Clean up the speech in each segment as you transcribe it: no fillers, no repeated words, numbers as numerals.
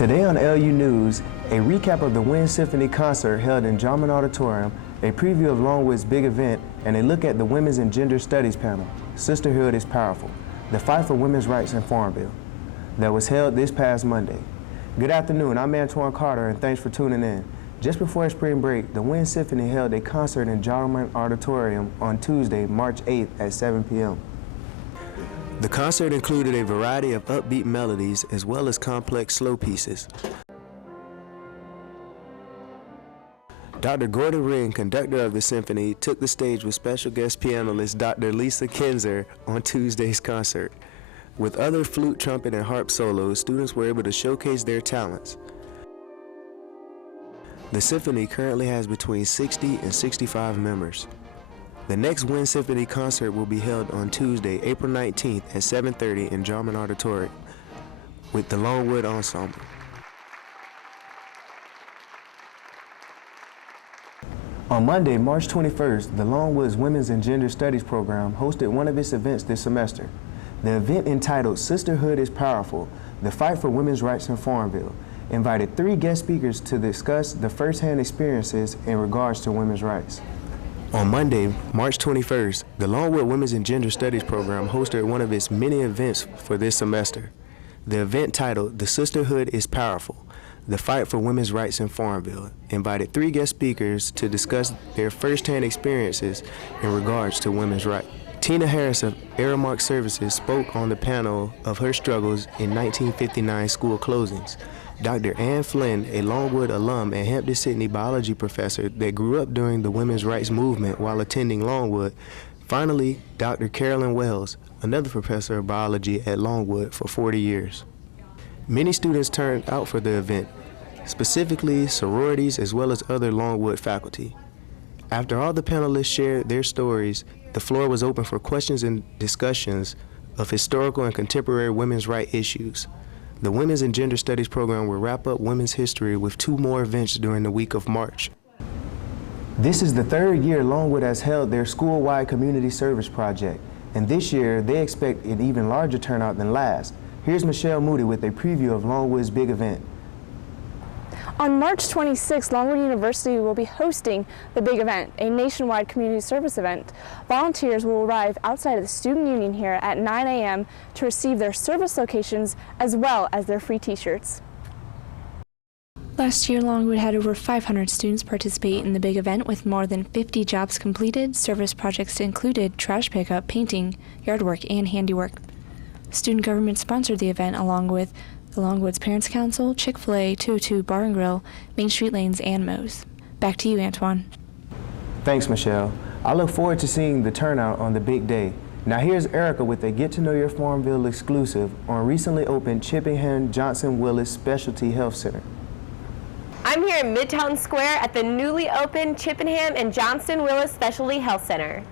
Today on LU News, a recap of the Wind Symphony concert held in Jarman Auditorium, a preview of Longwood's big event, and a look at the Women's and Gender Studies panel, Sisterhood is Powerful, the fight for women's rights in Farmville, that was held this past Monday. Good afternoon, I'm Antoine Carter, and thanks for tuning in. Just before spring break, the Wind Symphony held a concert in Jarman Auditorium on Tuesday, March 8th at 7 p.m. The concert included a variety of upbeat melodies as well as complex slow pieces. Dr. Gordon Ring, conductor of the symphony, took the stage with special guest pianist Dr. Lisa Kinzer on Tuesday's concert. With other flute, trumpet, and harp solos, students were able to showcase their talents. The symphony currently has between 60 and 65 members. The next Wind Symphony concert will be held on Tuesday, April 19th at 7:30 in Jarman Auditorium with the Longwood Ensemble. On Monday, March 21st, the Longwood's Women's and Gender Studies program hosted one of its events this semester. The event, entitled Sisterhood is Powerful, the fight for women's rights in Farmville, invited 3 guest speakers to discuss the first-hand experiences in regards to women's rights. On Monday, March 21st, the Longwood Women's and Gender Studies program hosted one of its many events for this semester. The event, titled The Sisterhood is Powerful, the fight for women's rights in Farmville, invited 3 guest speakers to discuss their first-hand experiences in regards to women's rights. Tina Harris of Aramark Services spoke on the panel of her struggles in 1959 school closings. Dr. Ann Flynn, a Longwood alum and Hampden-Sydney biology professor that grew up during the women's rights movement while attending Longwood. Finally, Dr. Carolyn Wells, another professor of biology at Longwood for 40 years. Many students turned out for the event, specifically sororities as well as other Longwood faculty. After all the panelists shared their stories, the floor was open for questions and discussions of historical and contemporary women's rights issues. The Women's and Gender Studies program will wrap up women's history with 2 more events during the week of March. This is the 3rd year Longwood has held their school-wide community service project, and this year they expect an even larger turnout than last. Here's Michelle Moody with a preview of Longwood's big event. On March 26th, Longwood University will be hosting the big event, a nationwide community service event. Volunteers will arrive outside of the Student Union here at 9 a.m. to receive their service locations as well as their free t-shirts. Last year, Longwood had over 500 students participate in the big event with more than 50 jobs completed. Service projects included trash pickup, painting, yard work, and handiwork. Student government sponsored the event along with the Longwood's Parents Council, Chick-fil-A, 202 Bar and Grill, Main Street Lanes, and Moe's. Back to you, Antoine. Thanks, Michelle. I look forward to seeing the turnout on the big day. Now here's Erica with a Get to Know Your Farmville exclusive on recently opened Chippenham Johnson Willis Specialty Health Center. I'm here in Midtown Square at the newly opened Chippenham and Johnson Willis Specialty Health Center.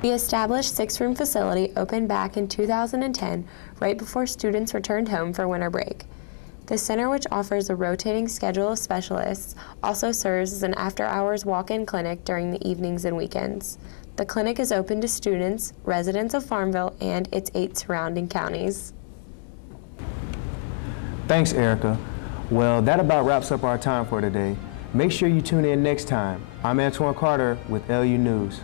The established 6-room facility opened back in 2010, right before students returned home for winter break. The center, which offers a rotating schedule of specialists, also serves as an after-hours walk-in clinic during the evenings and weekends. The clinic is open to students, residents of Farmville, and its 8 surrounding counties. Thanks, Erica. Well, that about wraps up our time for today. Make sure you tune in next time. I'm Antoine Carter with LU News.